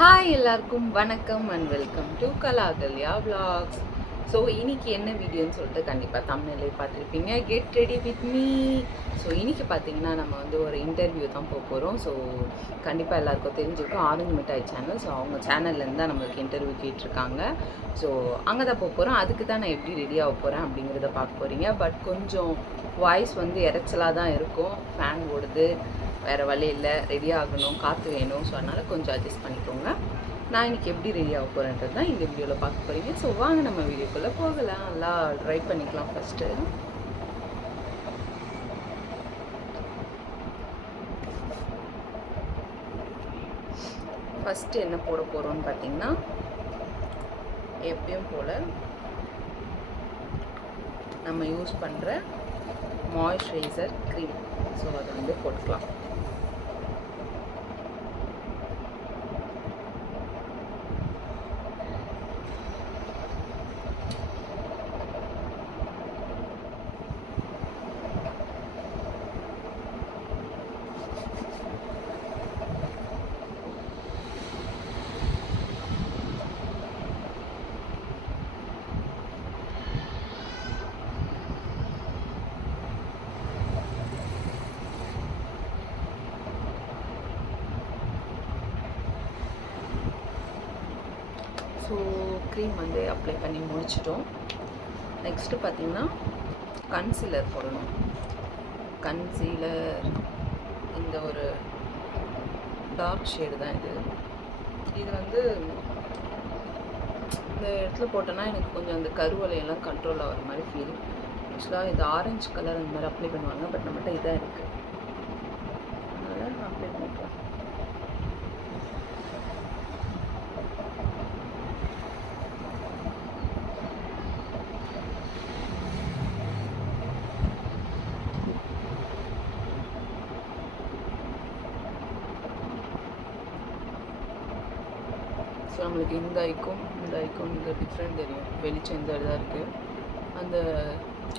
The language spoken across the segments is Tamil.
ஹாய் எல்லாருக்கும் வணக்கம் and welcome to Kalakalya vlogs. So இன்னைக்கு என்ன வீடியோன்னு சொல்லிட்டு கண்டிப்பாக தமிழ்நிலை பார்த்துருப்பீங்க. Get ready with me. So இன்றைக்கி பார்த்தீங்கன்னா நம்ம வந்து ஒரு இன்டர்வியூ தான் போக போகிறோம். ஸோ கண்டிப்பாக எல்லாருக்கும் தெரிஞ்சிருக்கும் ஆரஞ்சு மிட்டாய் சேனல். ஸோ அவங்க சேனல்லேருந்து தான் நம்மளுக்கு இன்டர்வியூ கேட்டிருக்காங்க. ஸோ அங்கே தான் போக போகிறோம். அதுக்கு தான் நான் எப்படி ரெடியாக போகிறேன் அப்படிங்கிறத பார்க்க போகிறீங்க. பட் கொஞ்சம் வாய்ஸ் வந்து இறைச்சலாக தான் இருக்கும். ஃபேன் ஓடுது, வேறு வழி இல்லை, ரெடி ஆகணும், காற்று வேணும். ஸோ அதனால் கொஞ்சம் அட்ஜஸ்ட் பண்ணிக்கோங்க. நான் இன்றைக்கி எப்படி ரெடி ஆக போகிறேன்றது தான் இந்த வீடியோவில் பார்க்க போகிறீங்க. ஸோ வாங்க நம்ம வீடியோக்குள்ளே போகலாம். நல்லா ட்ரை பண்ணிக்கலாம். ஃபஸ்ட்டு என்ன போட போகிறோன்னு பார்த்தீங்கன்னா, எப்பயும் போல் நம்ம யூஸ் பண்ணுற மாய்ஸ்சரைசர் க்ரீம். ஸோ அதை வந்து போட்டுக்கலாம். ஸோ க்ரீம் வந்து அப்ளை பண்ணி முடிச்சிட்டோம். நெக்ஸ்ட்டு பார்த்திங்கன்னா கன்சீலர் போடணும். கன்சீலர் இந்த ஒரு டார்க் ஷேடு தான் இது வந்து இந்த இடத்துல போட்டோன்னா எனக்கு கொஞ்சம் அந்த கருவலையெல்லாம் கண்ட்ரோல் ஆகிற மாதிரி ஃபீல். ஆக்சுவலாக இது ஆரஞ்சு கலர் அந்த மாதிரி அப்ளை பண்ணுவாங்க. பட் நம்மகிட்ட இதாக இருக்குது, அதனால் அப்ளை பண்ணிக்கலாம். ஸோ நம்மளுக்கு இந்த ஐக்கும் இந்த டிஃப்ரெண்ட் தெரியும். வெளிச்சம் இந்த இதாக இருக்குது. அந்த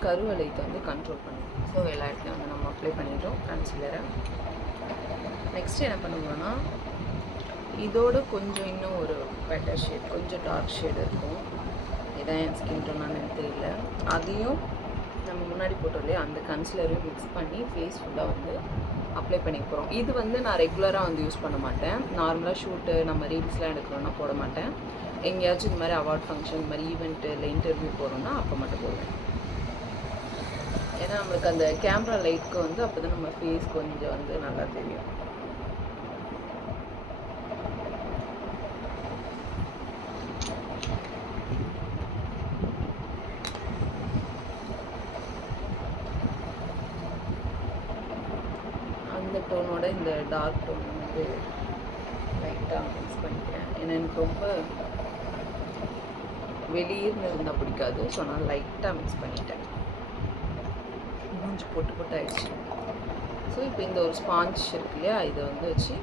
கருவலைத்தை வந்து கண்ட்ரோல் பண்ணும். ஸோ எல்லா இடத்துலையும் வந்து நம்ம அப்ளை பண்ணிட்டோம் கன்சீலரை. நெக்ஸ்ட்டு என்ன பண்ணுவோம்னா, இதோட கொஞ்சம் இன்னும் ஒரு பெட்டர் ஷேட், கொஞ்சம் டார்க் ஷேடு இருக்கும். இதான் என் ஸ்கின் டோனான்னு எனக்கு தெரியல. அதையும் நம்ம முன்னாடி போட்டோம் இல்லையா, அந்த கன்சீலரையும் மிக்ஸ் பண்ணி ஃபேஸ் ஃபுல்லாக வந்து அப்ளை பண்ணிக்க போகிறோம். இது வந்து நான் ரெகுலராக வந்து யூஸ் பண்ண மாட்டேன். நார்மலாக ஷூட்டு நம்ம ரீல்ஸ்லாம் எடுக்கிறோன்னா போட மாட்டேன். எங்கேயாச்சும் இந்த மாதிரி அவார்ட் ஃபங்க்ஷன், இந்த மாதிரி ஈவெண்ட்டு இல்லை இன்டர்வியூ போகிறோன்னா அப்போ மட்டும் போடுவேன். ஏன்னா நம்மளுக்கு அந்த கேமரா லைட்க்கு வந்து அப்போ தான் நம்ம ஃபேஸ் கொஞ்சம் வந்து நல்லா தெரியும். இந்த டோனோட இந்த டார்க் டோன் வந்து லைட்டாக மிக்ஸ் பண்ணிக்கிறேன். ஏன்னா எனக்கு ரொம்ப வெளியிருந்து இருந்தால் பிடிக்காது. ஸோ நான் லைட்டாக மிக்ஸ் பண்ணிட்டேன். கொஞ்சம் பொட்டு ஆயிடுச்சு. ஸோ இப்போ இந்த ஒரு ஸ்பாஞ்ச் இருக்கு இல்லையா, இதை வந்து வச்சு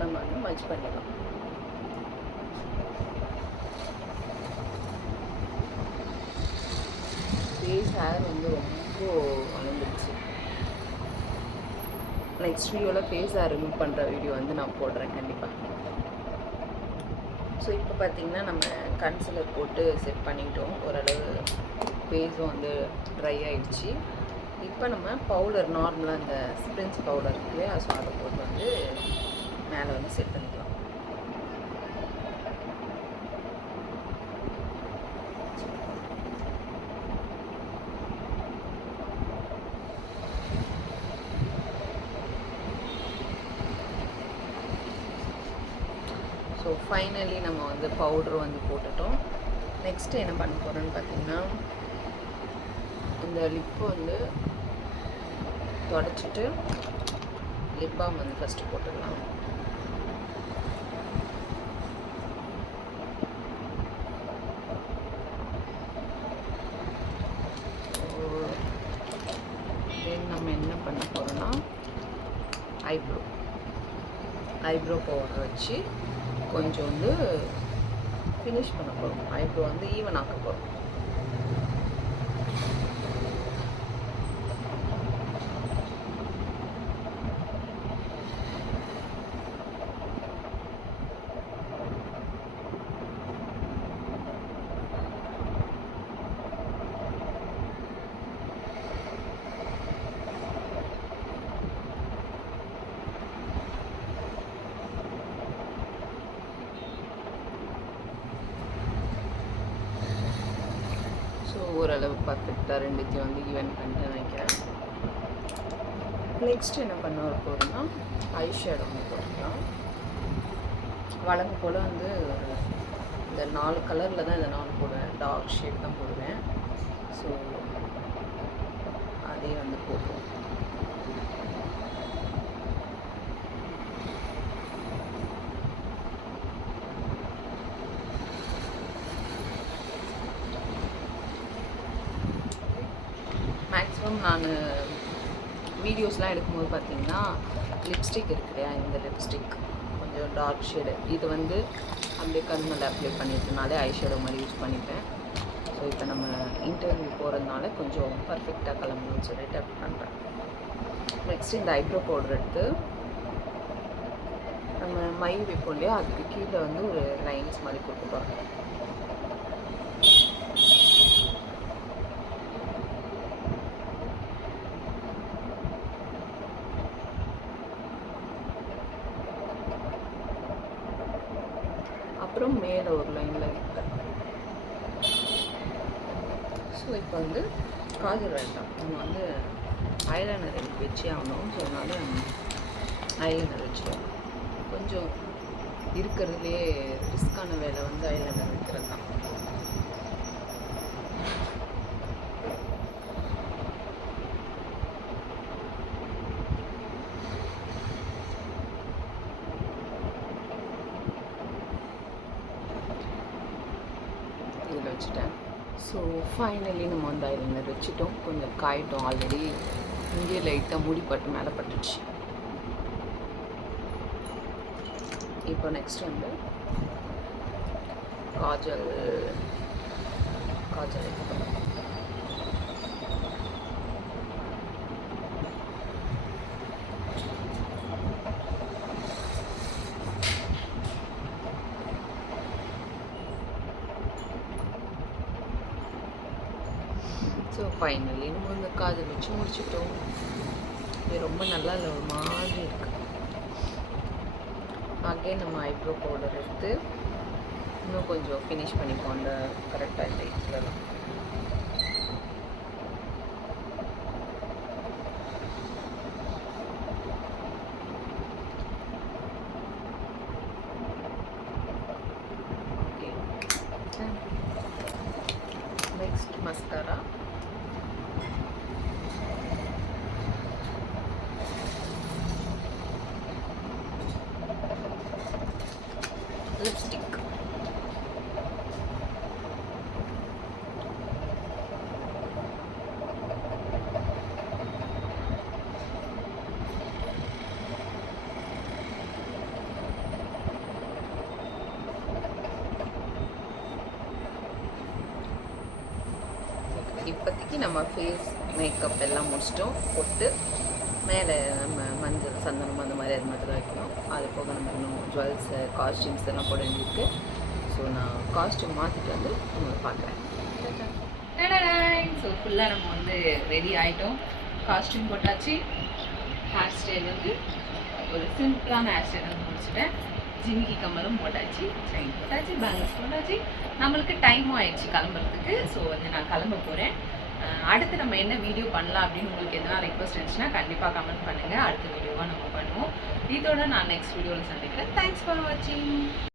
நம்ம வந்து மச் பண்ணிடலாம். ஃபேஸ் ஹேர் வந்து ரொம்ப வளர்ந்துருச்சு. நெக்ஸ்ட் வீடியோவில் ஃபேஸ் ஹேர் ரிமூவ் பண்ணுற வீடியோ வந்து நான் போடுறேன் கண்டிப்பாக. ஸோ இப்போ பார்த்திங்கன்னா நம்ம கன்சீலர் போட்டு செட் பண்ணிட்டோம். ஓரளவு ஃபேஸும் வந்து ட்ரை ஆகிடுச்சு. இப்போ நம்ம பவுடர், நார்மலாக இந்த ஸ்ப்ரின்ஸ் பவுடர் இருக்கு இல்லையா, ஸோ அதை போட்டு வந்து மேலே வந்து செட் பண்ணிக்கலாம். ஸோ ஃபைனலி நம்ம வந்து பவுட்ரு வந்து போட்டுட்டோம். நெக்ஸ்ட்டு என்ன பண்ண போகிறோன்னு பார்த்திங்கன்னா, இந்த லிப்பை வந்து தொடச்சிட்டு லிப் பாம் வந்து ஃபஸ்ட்டு போட்டுக்கலாம். தென் நம்ம என்ன பண்ண போகிறோன்னா, ஐப்ரோ பவுடர் வச்சு கொஞ்சம் வந்து ஃபினிஷ் பண்ண போகிறோம். ஐப்ரோ வந்து ஈவன் ஆக்க போகிறோம். ஓரளவு பர்ஃபெக்டாக ரெண்டுத்தையும் வந்து ஈவன் பண்ணிட்டு நினைக்கிறேன். நெக்ஸ்ட் என்ன பண்ண போகிறோம்னா ஐ ஷேடோ வந்து போட்டுக்கலாம். வழக்கம் போல் வந்து இந்த 4 கலரில் தான் இதை நான் போடுவேன், டார்க் ஷேட் தான் போடுவேன். ஸோ அதே வந்து போடுவோம். மேக்ஸிமம் நான் வீடியோஸ்லாம் எடுக்கும்போது பார்த்தீங்கன்னா லிப்ஸ்டிக் இருக்கு இல்லையா, இந்த லிப்ஸ்டிக் கொஞ்சம் டார்க் ஷேடு இது வந்து அப்படியே கண் மேலே அப்ளை பண்ணிட்டனாலே ஐ ஷேடோ மாதிரி யூஸ் பண்ணிப்பேன். ஸோ இப்போ நம்ம இன்டர்வியூ போகிறதுனால கொஞ்சம் பர்ஃபெக்டாக கிளம்பணும்னு சொல்லிட்டு அப்படி பண்ணுறேன். நெக்ஸ்ட் இந்த ஐப்ரோ பவுடர் எடுத்து நம்ம மை வைப்போம் இல்லையா, அதுக்கு கீழே வந்து ஒரு லைன்ஸ் மாதிரி கொடுத்துப்போம். அப்புறம் மேலே ஒரு லைனில் இருக்கேன். ஸோ இப்போ வந்து காஜல் வேண்டாம், நம்ம வந்து ஐலைனர் எனக்கு வச்சே ஆகணும். ஸோ அதனால் ஐலைனர் வச்சுருவோம். கொஞ்சம் இருக்கிறதுலே ரிஸ்க்கான வேலை வந்து ஐலைனர் வைக்கிறது தான். இதில் வச்சுட்டேன். ஸோ ஃபைனலி நம்ம வந்து ஐலைனர் வச்சுட்டோம். கொஞ்சம் காயிட்டோம். ஆல்ரெடி இங்கே லைட்டாக மூடி பட்டு மேலே பட்டுச்சு. இப்போ நெக்ஸ்ட் வந்து காஜல் வைக்கணும். ஸோ ஃபைனலி நம்ம இந்த காஜல் வச்சு முடிச்சிட்டோம். இது ரொம்ப நல்லா இல்லை, ஒரு மாதிரி இருக்குது. அகைன் நம்ம ஐப்ரோ பவுடர் எடுத்து இன்னும் கொஞ்சம் ஃபினிஷ் பண்ணிப்போம் அந்த கரெக்டாக இந்த இதிலலாம். Okay, next mascara. லிப்ஸ்டிக். இப்போதைக்கு நம்ம ஃபேஸ் மேக்கப் எல்லாம் முடிச்சிட்டோம். போட்டு மேலே நம்ம மஞ்சள் சந்தனம் அந்த மாதிரி அது மட்டும் தான் வைக்கணும். அது போக நம்ம இன்னும் ஜுவல்ஸு காஸ்டியூம்ஸ் எல்லாம் போட வேண்டியிருக்கு. ஸோ நான் காஸ்டியூம் மாற்றிட்டு வந்து உங்களுக்கு பார்க்குறேன். ஸோ ஃபுல்லாக நம்ம வந்து ரெடி ஆகிட்டோம். காஸ்டியூம் போட்டாச்சு. ஹேர் ஸ்டைல் வந்து ஒரு சிம்பிளான ஹேர் ஸ்டைல் வந்து முடிச்சுட்டேன். ஜிமிக்கி கம்மலும் போட்டாச்சு, செயின் போட்டாச்சு, பேங்கிள்ஸ் போட்டாச்சு. நம்மளுக்கு டைமும் ஆயிடுச்சு கிளம்புறதுக்கு. ஸோ வந்து நான் கிளம்ப போகிறேன். அடுத்து நம்ம என்ன வீடியோ பண்ணலாம் அப்படின்னு உங்களுக்கு எதனா ரெக்வஸ்ட் இருந்துச்சுன்னா கண்டிப்பாக கமெண்ட் பண்ணுங்கள். அடுத்த வீடியோவாக நம்ம பண்ணுவோம். இதோட நான் நெக்ஸ்ட் வீடியோவில் சந்திக்கிறேன். தேங்க்ஸ் ஃபார் வாட்சிங்.